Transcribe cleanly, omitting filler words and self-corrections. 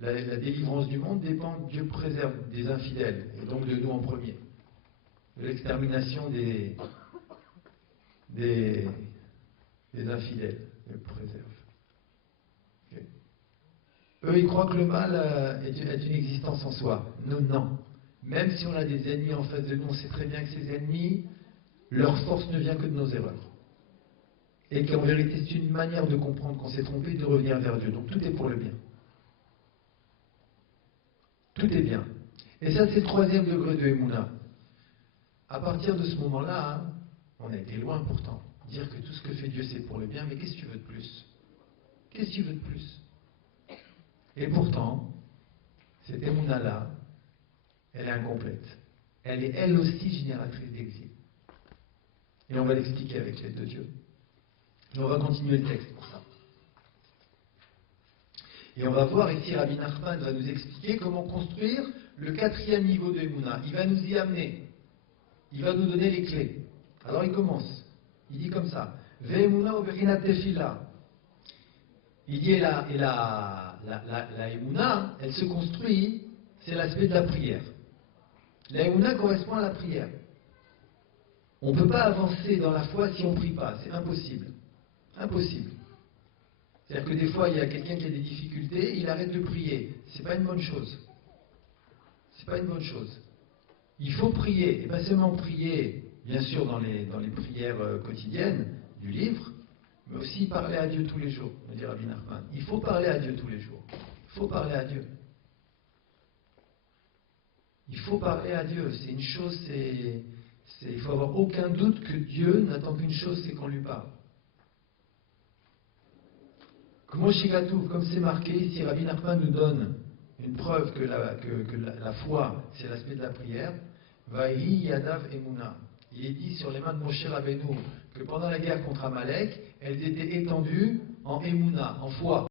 la délivrance du monde dépend, Dieu préserve des infidèles, et donc de nous en premier. De l'extermination des infidèles, Dieu préserve. Okay. Eux, ils croient que le mal est une existence en soi. Nous, non. Même si on a des ennemis en face de nous, on sait très bien que ces ennemis, leur force ne vient que de nos erreurs. Et qu'en vérité, c'est une manière de comprendre qu'on s'est trompé, de revenir vers Dieu. Donc tout est pour le bien. Tout est bien. Et ça, c'est le 3e degré de Emouna. À partir de ce moment-là, hein, on a été loin pourtant. Dire que tout ce que fait Dieu, c'est pour le bien, mais qu'est-ce que tu veux de plus? Qu'est-ce que tu veux de plus? Et pourtant, cette Emouna-là, elle est incomplète. Elle est elle aussi génératrice d'exil. Et on va l'expliquer avec l'aide de Dieu. Et on va continuer le texte pour ça. Et on va voir ici, Rabbi Nachman va nous expliquer comment construire le 4e niveau de Emouna. Il va nous y amener. Il va nous donner les clés. Alors il commence. Il dit comme ça. Ve'emuna u'bechinat tefila. Il dit la Emouna, elle se construit, c'est l'aspect de la prière. La Emouna correspond à la prière. On ne peut pas avancer dans la foi si on ne prie pas. C'est impossible. Impossible. C'est-à-dire que des fois, il y a quelqu'un qui a des difficultés, il arrête de prier. C'est pas une bonne chose. C'est pas une bonne chose. Il faut prier, et pas seulement prier, bien sûr, dans les prières quotidiennes du livre, mais aussi parler à Dieu tous les jours, me dit Rabbi Nachman. Il faut parler à Dieu tous les jours. Il faut parler à Dieu. Il faut parler à Dieu. C'est une chose, il faut avoir aucun doute que Dieu n'attend qu'une chose, c'est qu'on lui parle. Comme c'est marqué, ici Rabbi Nachman nous donne une preuve que la foi, c'est l'aspect de la prière. Vaïhi Yadav Emouna. Il est dit sur les mains de Moshe Rabbeinu que pendant la guerre contre Amalek, elles étaient étendues en Emouna, en foi.